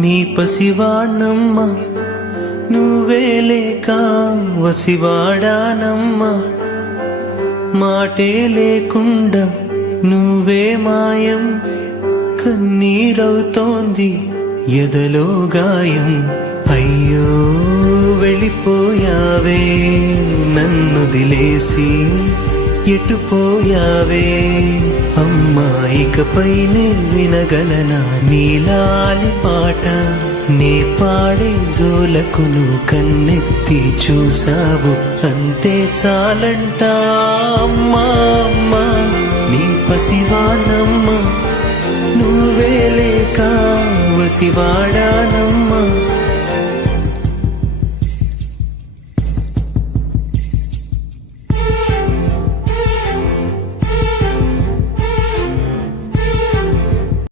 నీ పసివాణమ్మ నువ్వే లేక వసివాడానమ్మా మాటే లేకుండా నువ్వే మాయం కన్నీరవుతోంది ఎదలో గాయం అయ్యో వెళ్ళిపోయావే నన్నుదిలేసి ఎటుపోయావే అమ్మా ఇకపైనే వినగలనా నీలాలి పాట నే పాడే జోలకు నువ్వు కన్నెత్తి చూసావు అంతే చాలంట అమ్మా అమ్మా నీ పసివాణమ్మ నువ్వే లేక వసివాడానమ్మ